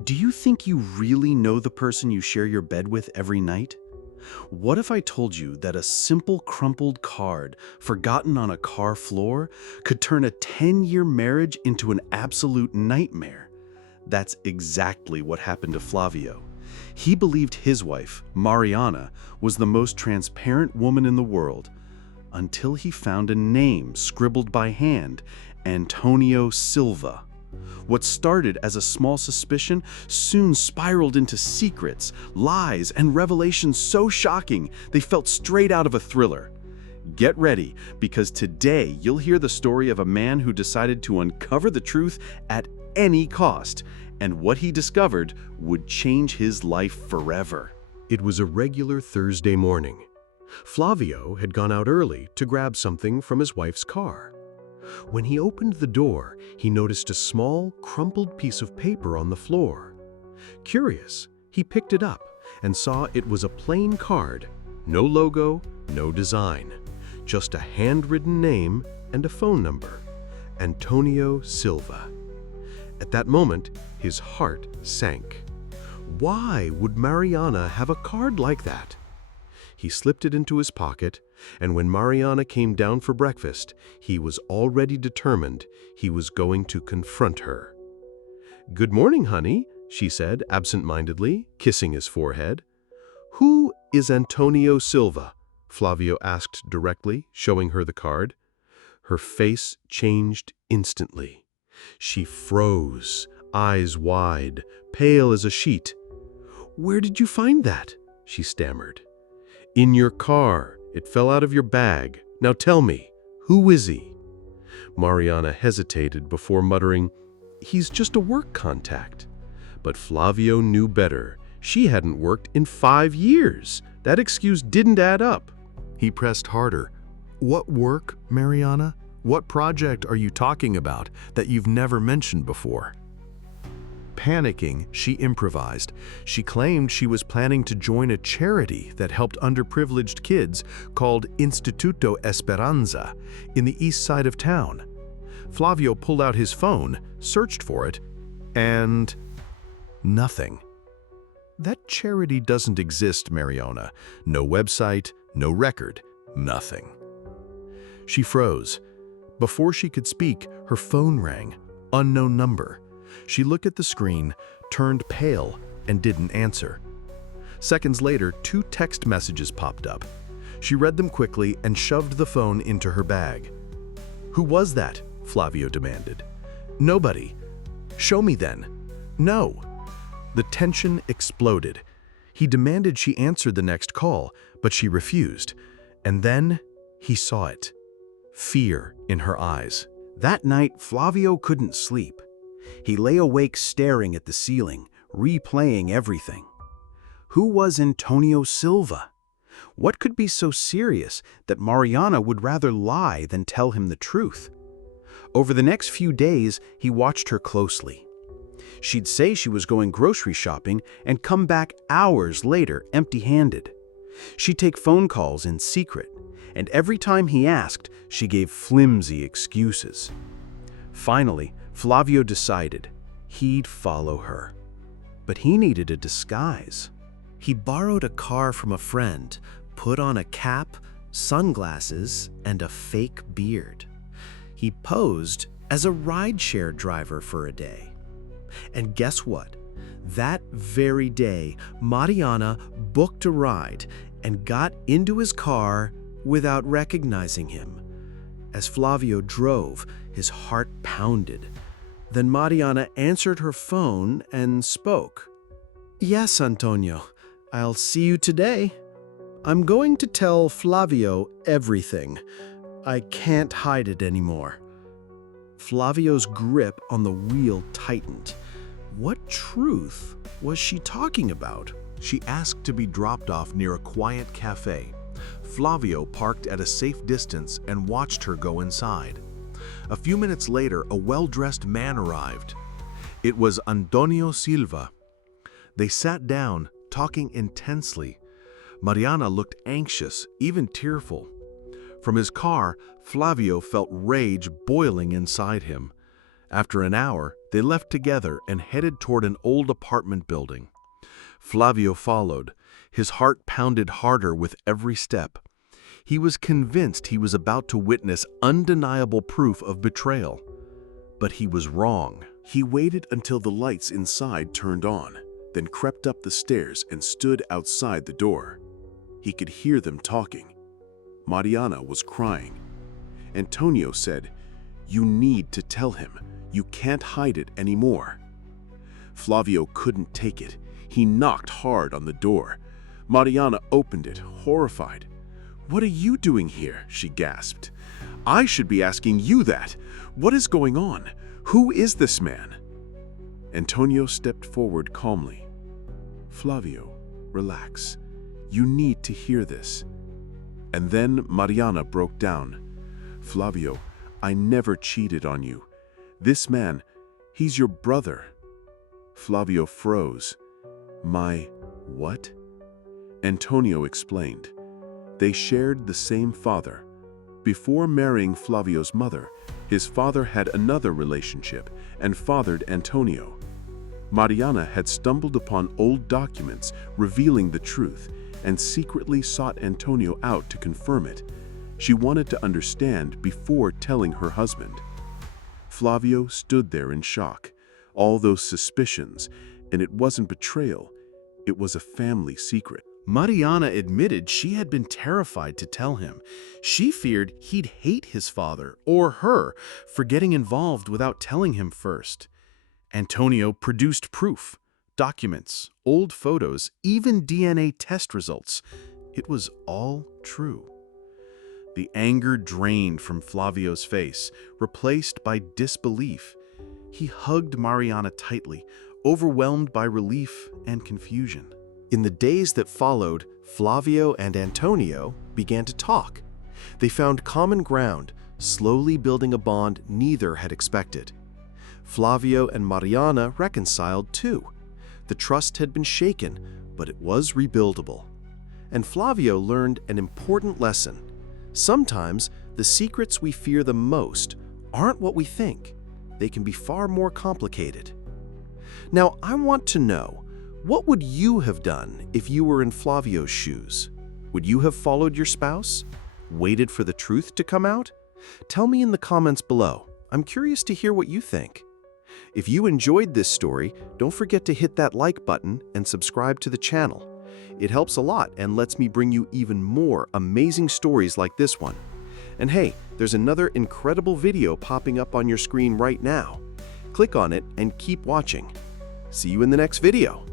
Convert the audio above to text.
Do you think you really know the person you share your bed with every night? What if I told you that a simple crumpled card forgotten on a car floor could turn a 10-year marriage into an absolute nightmare? That's exactly what happened to Flavio. He believed his wife, Mariana, was the most transparent woman in the world until he found a name scribbled by hand, Antonio Silva. What started as a small suspicion soon spiraled into secrets, lies, and revelations so shocking they felt straight out of a thriller. Get ready, because today you'll hear the story of a man who decided to uncover the truth at any cost, and what he discovered would change his life forever. It was a regular Thursday morning. Flavio had gone out early to grab something from his wife's car. When he opened the door, he noticed a small, crumpled piece of paper on the floor. Curious, he picked it up and saw it was a plain card. No logo, no design. Just a handwritten name and a phone number. Antonio Silva. At that moment, his heart sank. Why would Mariana have a card like that? He slipped it into his pocket, and when Mariana came down for breakfast, he was already determined he was going to confront her. "Good morning, honey," she said absent-mindedly, kissing his forehead. "Who is Antonio Silva?" Flavio asked directly, showing her the card. Her face changed instantly. She froze, eyes wide, pale as a sheet. "Where did you find that?" she stammered. "In your car. It fell out of your bag. Now tell me, who is he?" Mariana hesitated before muttering, "He's just a work contact." But Flavio knew better. She hadn't worked in 5 years. That excuse didn't add up. He pressed harder. "What work, Mariana? What project are you talking about that you've never mentioned before?" Panicking, she improvised. She claimed she was planning to join a charity that helped underprivileged kids called Instituto Esperanza in the east side of town. Flavio pulled out his phone, searched for it, and nothing. "That charity doesn't exist, Mariana. No website, no record, nothing." She froze. Before she could speak, her phone rang. Unknown number. She looked at the screen, turned pale, and didn't answer. Seconds later, 2 text messages popped up. She read them quickly and shoved the phone into her bag. "Who was that?" Flavio demanded. "Nobody." "Show me then." "No." The tension exploded. He demanded she answer the next call, but she refused. And then he saw it. Fear in her eyes. That night, Flavio couldn't sleep. He lay awake staring at the ceiling, replaying everything. Who was Antonio Silva? What could be so serious that Mariana would rather lie than tell him the truth? Over the next few days, he watched her closely. She'd say she was going grocery shopping and come back hours later empty-handed. She'd take phone calls in secret, and every time he asked, she gave flimsy excuses. Finally, Flavio decided he'd follow her. But he needed a disguise. He borrowed a car from a friend, put on a cap, sunglasses, and a fake beard. He posed as a rideshare driver for a day. And guess what? That very day, Mariana booked a ride and got into his car without recognizing him. As Flavio drove, his heart pounded. Then Mariana answered her phone and spoke. "Yes, Antonio, I'll see you today. I'm going to tell Flavio everything. I can't hide it anymore." Flavio's grip on the wheel tightened. What truth was she talking about? She asked to be dropped off near a quiet cafe. Flavio parked at a safe distance and watched her go inside. A few minutes later, a well-dressed man arrived. It was Antonio Silva. They sat down, talking intensely. Mariana looked anxious, even tearful. From his car, Flavio felt rage boiling inside him. After an hour, They left together and headed toward an old apartment building. Flavio followed. His heart pounded harder with every step. He was convinced he was about to witness undeniable proof of betrayal. But he was wrong. He waited until the lights inside turned on, then crept up the stairs and stood outside the door. He could hear them talking. Mariana was crying. Antonio said, "You need to tell him. You can't hide it anymore." Flavio couldn't take it. He knocked hard on the door. Mariana opened it, horrified. "What are you doing here?" she gasped. "I should be asking you that. What is going on? Who is this man?" Antonio stepped forward calmly. "Flavio, relax. You need to hear this." And then Mariana broke down. "Flavio, I never cheated on you. This man, he's your brother." Flavio froze. "My what?" Antonio explained. They shared the same father. Before marrying Flavio's mother, his father had another relationship and fathered Antonio. Mariana had stumbled upon old documents revealing the truth and secretly sought Antonio out to confirm it. She wanted to understand before telling her husband. Flavio stood there in shock. All those suspicions, and it wasn't betrayal, it was a family secret. Mariana admitted she had been terrified to tell him. She feared he'd hate his father or her for getting involved without telling him first. Antonio produced proof, documents, old photos, even DNA test results. It was all true. The anger drained from Flavio's face, replaced by disbelief. He hugged Mariana tightly, overwhelmed by relief and confusion. In the days that followed, Flavio and Antonio began to talk. They found common ground, slowly building a bond neither had expected. Flavio and Mariana reconciled too. The trust had been shaken, but it was rebuildable. And Flavio learned an important lesson. Sometimes the secrets we fear the most aren't what we think. They can be far more complicated. Now, I want to know, what would you have done if you were in Flavio's shoes? Would you have followed your spouse? Waited for the truth to come out? Tell me in the comments below. I'm curious to hear what you think. If you enjoyed this story, don't forget to hit that like button and subscribe to the channel. It helps a lot and lets me bring you even more amazing stories like this one. And hey, there's another incredible video popping up on your screen right now. Click on it and keep watching. See you in the next video.